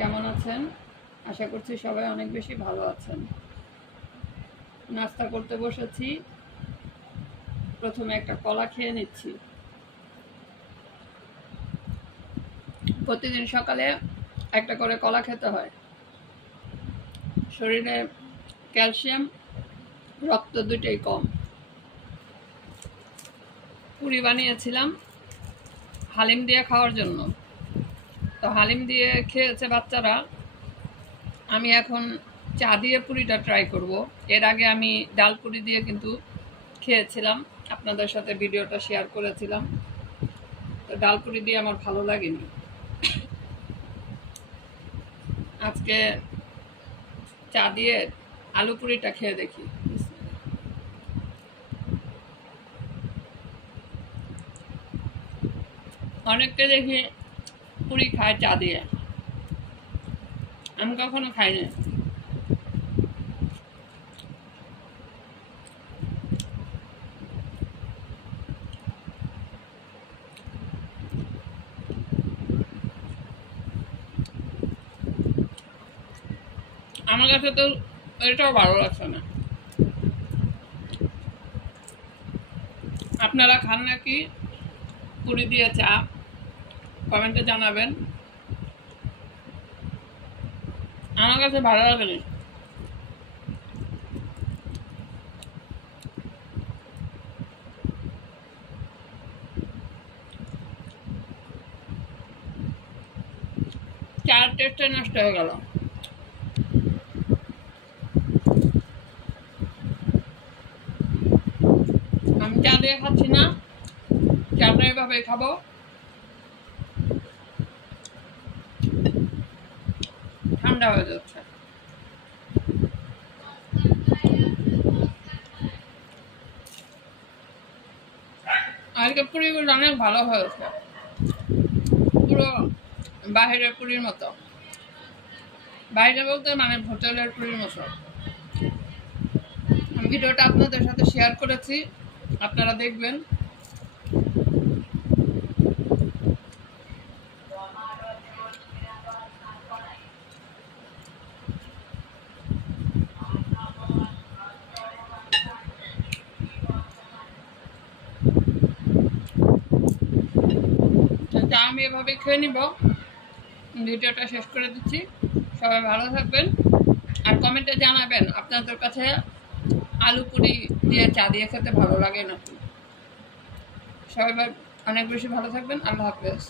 কেমন আছেন? আশা করছি সবাই অনেক বেশি ভালো আছেন। নাস্তা করতে বসেছি, প্রথমে একটা কলা খেয়ে নিচ্ছি। প্রতিদিন সকালে একটা করে কলা খেতে হয়। শরীরে ক্যালসিয়াম, রক্ত দুটোই কম। পুরি বানিয়েছিলাম হালিম দিয়ে খাওয়ার জন্য, তো হালিম দিয়ে খেয়েছে বাচ্চারা। আমি এখন চা দিয়ে পুরিটা ট্রাই করব। এর আগে আমি ডাল পুরি দিয়ে কিন্তু খেয়েছিলাম, আপনাদের সাথে ভিডিওটা শেয়ার করেছিলাম। তো ডাল পুরি দিয়ে আমার ভালো লাগেনি। আজকে চা দিয়ে আলু পুরিটা খেয়ে দেখি। অনেককে দেখি পুরি খায় চা দিয়ে, আমি কখনো খাইনি। আমার কাছে তো এটাও ভালো লাগছে না। আপনারা খান নাকি পুরি দিয়ে চা? কমেন্টে জানাবেন। আমার কাছে ভালো লাগেনি। চার টেস্টে নষ্ট হয়ে গেল। আমি চা দিয়ে খাচ্ছি না, চাটা এভাবে খাবো। ঠান্ডা হয়ে যাচ্ছে। আজকে পুরিগুলো অনেক ভালো হয়েছে, পুরো বাহিরের পুরির মতো। বাইরে বলতে মানে হোটেলের পুরির মতো। আমি ভিডিওটা আপনাদের সাথে শেয়ার করেছি, আপনারা দেখবেন। চা আমি এভাবে খেয়ে নিব। ভিডিওটা শেষ করে দিচ্ছি। সবাই ভালো থাকবেন, আর কমেন্টে জানাবেন আপনাদের কাছে আলু পুরি দিয়ে চা দিয়ে খেতে ভালো লাগে নাকি। সবাই অনেক বেশি ভালো থাকবেন। আল্লাহ হাফেজ।